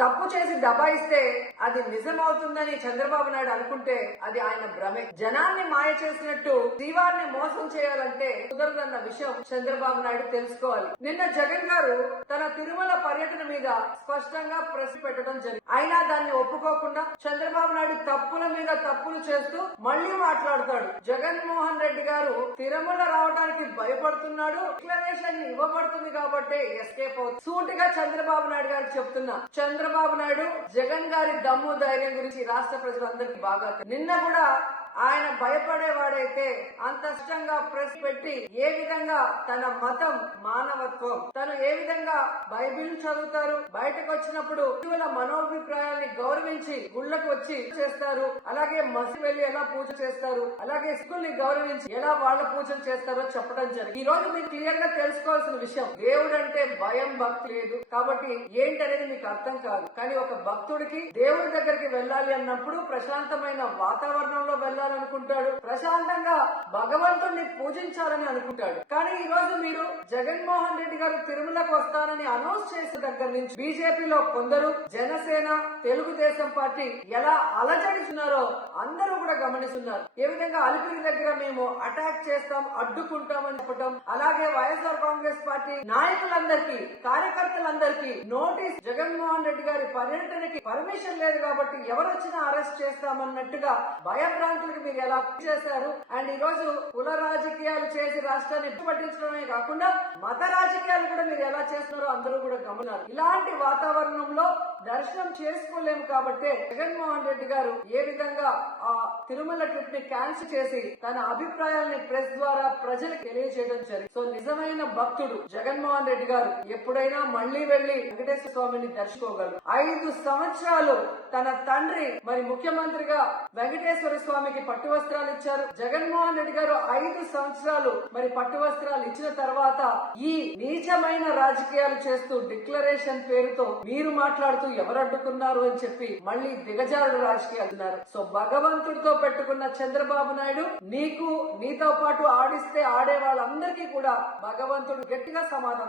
తప్పు చేసి దబాయిస్తే అది నిజమవుతుందని చంద్రబాబు నాయుడు అనుకుంటే అది ఆయన భ్రమే. జనాన్ని మాయ చేసినట్టు శ్రీవారిని మోసం చేయాలంటే కుదరదన్న విషయం చంద్రబాబు నాయుడు తెలుసుకోవాలి. నిన్న జగన్ గారు తన తిరుమల పర్యటన మీద స్పష్టంగా ప్రెస్ పెట్టడం జరిగింది. అయినా దాన్ని ఒప్పుకోకుండా చంద్రబాబు నాయుడు తప్పుల మీద తప్పులు చేస్తూ మళ్లీ మాట్లాడతాడు. జగన్మోహన్ రెడ్డి గారు తిరుమల రావడానికి భయపడుతున్నాడు, డిక్లరేషన్ ఇవ్వబడుతుంది కాబట్టి ఎస్కేప్ అవుతుంది. సూటిగా చంద్రబాబు నాయుడు గారికి చెప్తున్నా, చంద్రబాబు నాయుడు జగన్ గారి దమ్ము ధైర్యం గురించి రాష్ట్ర ప్రజలందరికీ బాగా నిన్న కూడా ఆయన భయపడేవాడైతే అంత ఇష్టంగా ప్రెస్ పెట్టి ఏ విధంగా తన మతం మానవత్వం, తను ఏ విధంగా బైబిల్ చదువుతారు, బయటకు వచ్చినప్పుడు ఇటీవల మనోభిప్రాయాన్ని గౌరవించి గుళ్ళకు వచ్చి చేస్తారు, అలాగే మసీదు వెళ్లి ఎలా పూజ చేస్తారు, అలాగే స్కూల్ని గౌరవించి ఎలా వాళ్ళ పూజలు చేస్తారో చెప్పడం జరిగింది. ఈ రోజు మీకు క్లియర్ గా తెలుసుకోవాల్సిన విషయం, దేవుడు అంటే భయం భక్తి లేదు కాబట్టి ఏంటనేది మీకు అర్థం కాదు. కానీ ఒక భక్తుడికి దేవుడి దగ్గరికి వెళ్ళాలి అన్నప్పుడు ప్రశాంతమైన వాతావరణంలో వెళ్ళాలనుకుంటాడు, ప్రశాంతంగా భగవంతుడిని పూజించాలని అనుకుంటాడు. కానీ ఈ రోజు మీరు జగన్మోహన్ రెడ్డి గారు తిరుమలకు వస్తారని అనౌన్స్ చేసిన దగ్గర నుంచి బీజేపీలో కొందరు, జనసేన, తెలుగుదేశం పార్టీ ఎలా అలజడిస్తున్నారో అందరూ కూడా గమనిస్తున్నారు. ఏ విధంగా అలిపిరి దగ్గర మేము అటాక్ చేస్తాం, అడ్డుకుంటామని చెప్పడం, అలాగే వైఎస్ఆర్ కాంగ్రెస్ పార్టీ నాయకులందరికీ, కార్యకర్తలందరికీ నోటీస్, జగన్మోహన్ రెడ్డి గారి పర్యటనకి పర్మిషన్ లేదు కాబట్టి ఎవరు వచ్చినా అరెస్ట్ చేస్తామన్నట్టుగా భయభ్రాంతులకు మీరు ఎలా చేశారు. అండ్ ఈ రోజు కుల రాజకీయాలు చేసి రాష్ట్రాన్ని పట్టించడమే కాకుండా మత రాజకీయాలు కూడా మీరు ఎలా చేస్తున్నారో అందరూ కూడా గమనారు. ఇలాంటి వాతావరణంలో దర్శనం చేసుకోలేము కాబట్టి జగన్మోహన్ రెడ్డి గారు ఏ విధంగా ఆ తిరుమల ట్రిప్ ని క్యాన్సిల్ చేసి తన అభిప్రాయాల్ని ప్రెస్ ద్వారా ప్రజలకు తెలియజేయడం జరిగింది. సో నిజమైన భక్తుడు జగన్మోహన్ రెడ్డి గారు ఎప్పుడైనా మళ్లీ వెళ్లి వెంకటేశ్వర స్వామిని దర్శించుకోగలరు. 5 సంవత్సరాలు తన తండ్రి మరి ముఖ్యమంత్రిగా వెంకటేశ్వర స్వామికి పట్టు వస్త్రాలు ఇచ్చారు. జగన్మోహన్ రెడ్డి గారు 5 సంవత్సరాలు మరి పట్టు వస్త్రాలు ఇచ్చిన తర్వాత ఈ నీచమైన రాజకీయాలు చేస్తూ డిక్లరేషన్ పేరుతో మీరు మాట్లాడుతూ ఎవరు అడ్డుకున్నారు అని చెప్పి మళ్లీ దిగజారుడు రాజకీయాలు ఉన్నారు. సో భగవంతుడితో పెట్టుకున్న చంద్రబాబు నాయుడు నీతో పాటు ఆడిస్తే ఆడే వాళ్ళందరికీ కూడా భగవంతుడు గట్టిగా సమాధానం